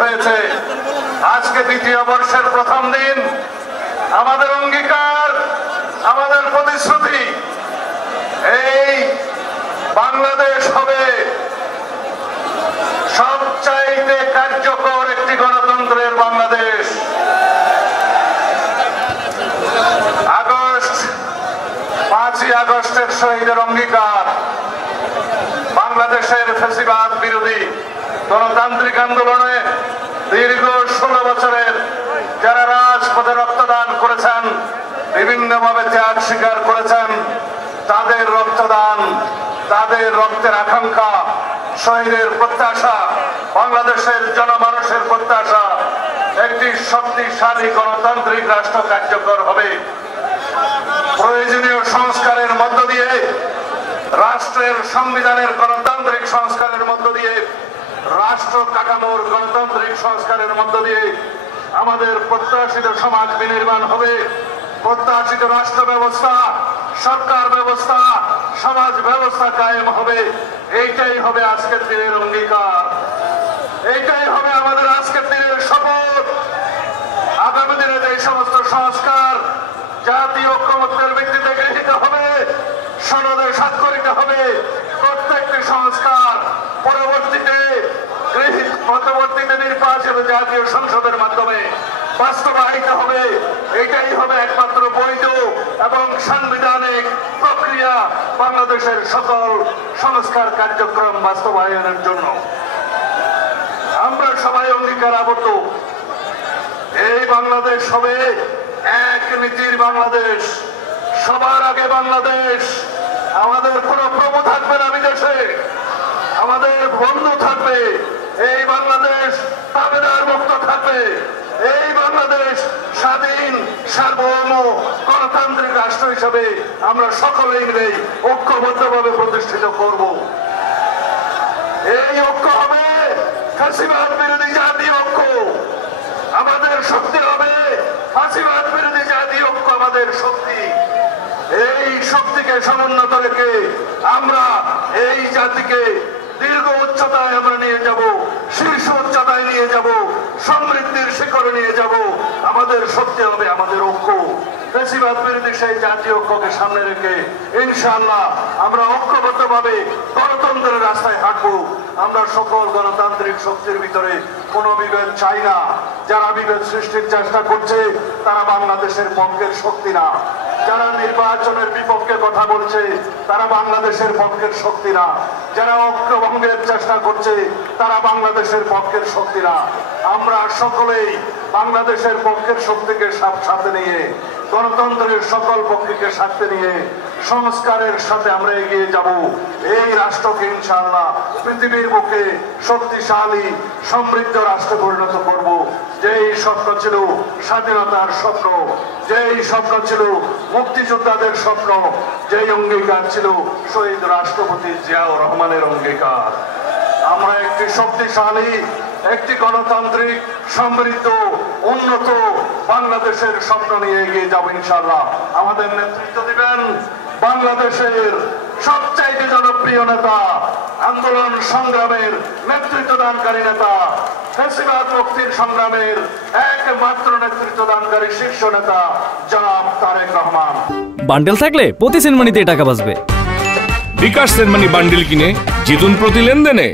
হয়েছে। আজকে দ্বিতীয় বর্ষের প্রথম দিন, আমাদের অঙ্গীকার, আমাদের প্রতিশ্রুতি, এই বাংলাদেশ হবে সবচাইতে কার্যকর একটি গণতন্ত্রের বাংলাদেশ। আগস্ট 5ই আগস্টের শহীদের অঙ্গীকার, বাংলাদেশের ফ্যাসিবাদ বিরোধী গণতান্ত্রিক আন্দোলনে দীর্ঘ 16 বছরের যারা রাজপথে রক্তদান করেছেন, বিভিন্নভাবে ত্যাগ স্বীকার করেছেন, তাদের রক্তদান, তাদের রক্তের আকাঙ্ক্ষা, শহীদের প্রত্যাশা, বাংলাদেশের জনমানুষের প্রত্যাশা, একটি শক্তিশালী গণতান্ত্রিক রাষ্ট্র কার্যকর হবে। প্রয়োজনীয় সংস্কারের মধ্য দিয়ে, রাষ্ট্রের সংবিধানের গণতান্ত্রিক সংস্কারের মধ্য দিয়ে, রাষ্ট্র কাঠামোর গণতান্ত্রিক সংস্কারের মধ্য দিয়ে আমাদের প্রত্যাশিত সমাজ বিনির্মাণ হবে। প্রত্যাশিত রাষ্ট্র ব্যবস্থা, সরকার ব্যবস্থা, সমাজ ব্যবস্থা কায়েম হবে। এইটাই হবে আজকের দিনের অঙ্গীকার, এইটাই হবে আমাদের আজকের দিনের শপথ। আগামী দিনে এই সমস্ত সংস্কার জাতীয় ঐক্যমত্যের ভিত্তিতে গৃহীত হবে, সনদে স্বাক্ষরিত হবে। প্রত্যেকটি সংস্কার পরবর্তীতে নির্বাচিত জাতীয় সংসদের মাধ্যমে বাস্তবায়িত হবে। এটাই হবে একমাত্র বৈধ এবং সাংবিধানিক প্রক্রিয়া বাংলাদেশের সকল সংস্কার কার্যক্রম বাস্তবায়নের জন্য। আমরা সবাই অঙ্গীকারাবদ্ধ, এই বাংলাদেশ হবে এক নীতির বাংলাদেশ, সবার আগে বাংলাদেশ। আমাদের কোনো প্রভু থাকবে না বিদেশে, আমাদের বন্ধু থাকবে। এই বাংলাদেশ তাবেদার মুক্ত থাকবে। এই বাংলাদেশ স্বাধীন, সার্বভৌম, গণতান্ত্রিক রাষ্ট্র হিসেবে আমরা সকলেই মিলে ঐক্যবদ্ধভাবে প্রতিষ্ঠিত করব। এই ঐক্য হবে ফ্যাসিবাদ বিরোধী জাতীয় ঐক্য, আমাদের শক্তি হবে ফ্যাসিবাদ বিরোধী জাতীয় ঐক্য, আমাদের শক্তি। এই শক্তিকে সমুন্নত রেখে আমরা এই জাতিকে দীর্ঘ উচ্চতায় আমরা নিয়ে যাব, শীর্ষ উচ্চতায় নিয়ে যাব, সমৃদ্ধির শিখরে নিয়ে যাব। আমাদের শক্তি হবে আমাদের ঐক্য। ফ্যাসিবাদ বিরোধী সেই জাতীয় ঐক্যকে সামনে রেখে ইনশাআল্লাহ আমরা ঐক্যবদ্ধভাবে গণতন্ত্রের রাস্তায় হাঁটবো। আমরা সকল গণতান্ত্রিক শক্তির ভিতরে কোনো বিভেদ চাই না। যারা বিভেদ সৃষ্টির চেষ্টা করছে তারা বাংলাদেশের পক্ষের শক্তি না। যারা নির্বাচনের বিপক্ষে কথা বলছে তারা বাংলাদেশের পক্ষের শক্তি না। যারা ঐক্যভঙ্গের চেষ্টা করছে তারা বাংলাদেশের পক্ষের শক্তি না। আমরা সকলেই বাংলাদেশের পক্ষের শক্তিকে সাথে নিয়ে, গণতন্ত্রের সকল পক্ষকে সাথে নিয়ে সংস্কারের সাথে আমরা এগিয়ে যাব। এই রাষ্ট্রকে ইনশাআল্লাহ পৃথিবীর বুকে শক্তিশালী সমৃদ্ধ রাষ্ট্রে পরিণত করব। যেই স্বপ্ন ছিল স্বাধীনতার স্বপ্ন, যেই স্বপ্ন ছিল মুক্তিযোদ্ধাদের স্বপ্ন, যেই অঙ্গীকার ছিল শহীদ রাষ্ট্রপতি জিয়াউর রহমানের অঙ্গীকার। আমরা একটি শক্তিশালী, একটি গণতান্ত্রিক, সমৃদ্ধ, উন্নত বাংলাদেশের স্বপ্ন নিয়ে এগিয়ে যাব ইনশাআল্লাহ। আমাদের নেতৃত্ব দিবেন বাংলাদেশের সবচাইতে জনপ্রিয় নেতা, আন্দোলন সংগ্রামের নেতৃত্ব দানকারী নেতা, ফ্যাসিবাদ মুক্তির সংগ্রামের একমাত্র নেতৃত্ব দানকারী শীর্ষ নেতা জনাব তারেক রহমান। বান্ডেল থাকলে প্রতি সেনমানিতে টাকা বাঁচবে। বিকাশ সেনমানি বান্ডেল কিনে জিতুন প্রতি লেনদেনে।